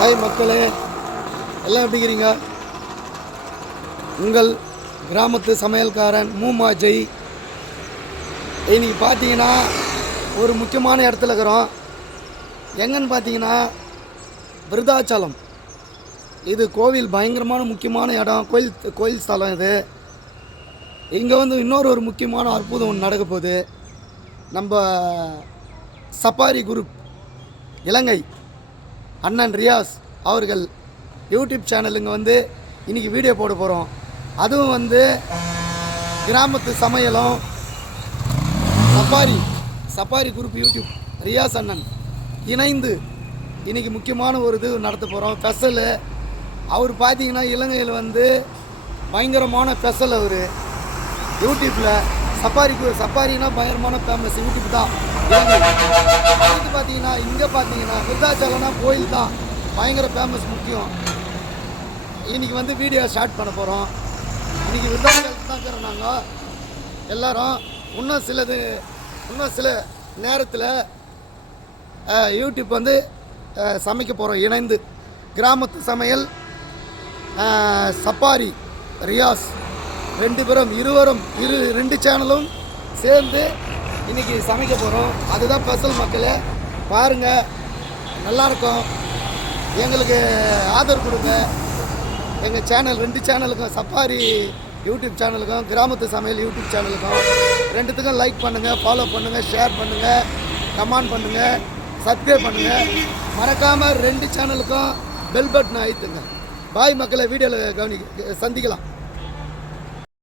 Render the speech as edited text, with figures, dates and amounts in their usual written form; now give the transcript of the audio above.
Hi மக்களே, எல்லாம் எப்படி இருக்கிறீங்க? உங்கள் கிராமத்து சமையல்காரன் மூமா ஜெய். இன்றைக்கி பார்த்தீங்கன்னா ஒரு முக்கியமான இடத்துல இருக்கிறோம். எங்கன்னு பார்த்தீங்கன்னா விருதாச்சலம். இது கோவில், பயங்கரமான முக்கியமான இடம், கோயில் ஸ்தலம் இது. இங்கே இன்னொரு முக்கியமான அற்புதம் ஒன்று நடக்க போகுது. நம்ம சஃபாரி குரூப் இலங்கை அண்ணன் ரியாஸ் அவர்கள் யூடியூப் சேனலுங்க இன்றைக்கி வீடியோ போட போகிறோம். அதுவும் கிராமத்து சமையலும் சஃபாரி குரூப் யூடியூப் ரியாஸ் அண்ணன் இணைந்து இன்றைக்கி முக்கியமான ஒரு இது நடத்த போகிறோம். ஸ்பெஷலு அவர் பார்த்தீங்கன்னா இலங்கையில் பயங்கரமான ஸ்பெஷல். அவர் யூடியூப்பில் சஃபாரினா பயங்கரமான ஃபேமஸ் யூடியூப் தான். அடுத்து பார்த்தீங்கன்னா இங்கே பார்த்தீங்கன்னா விருதாச்சலம்னா கோயில் தான் பயங்கர ஃபேமஸ், முக்கியம். இன்றைக்கி வீடியோ ஸ்டார்ட் பண்ண போகிறோம். இன்றைக்கி விருதாச்சலத்துக்கு தான் இருக்கிறோம் நாங்கள் எல்லோரும். இன்னும் சில நேரத்தில் யூடியூப் சமைக்க போகிறோம் இணைந்து. கிராமத்து சமையல் சஃபாரி ரியாஸ் ரெண்டு சேனலும் சேர்ந்து இன்றைக்கி சமைக்க போகிறோம். அதுதான் ஸ்பெஷல். மக்களே பாருங்கள், நல்லாயிருக்கும். எங்களுக்கு ஆதரவு கொடுங்க. எங்கள் சேனல் ரெண்டு சேனலுக்கும், சஃபாரி யூடியூப் சேனலுக்கும் கிராமத்து சமையல் யூடியூப் சேனலுக்கும் ரெண்டுத்துக்கும் லைக் பண்ணுங்கள், ஃபாலோ பண்ணுங்கள், ஷேர் பண்ணுங்கள், கமெண்ட் பண்ணுங்கள், சப்ஸ்கிரைப் பண்ணுங்கள். மறக்காமல் ரெண்டு சேனலுக்கும் பெல் பட்டனை அழுத்துங்க. பாய் மக்களை, வீடியோவில் சந்திக்கலாம்.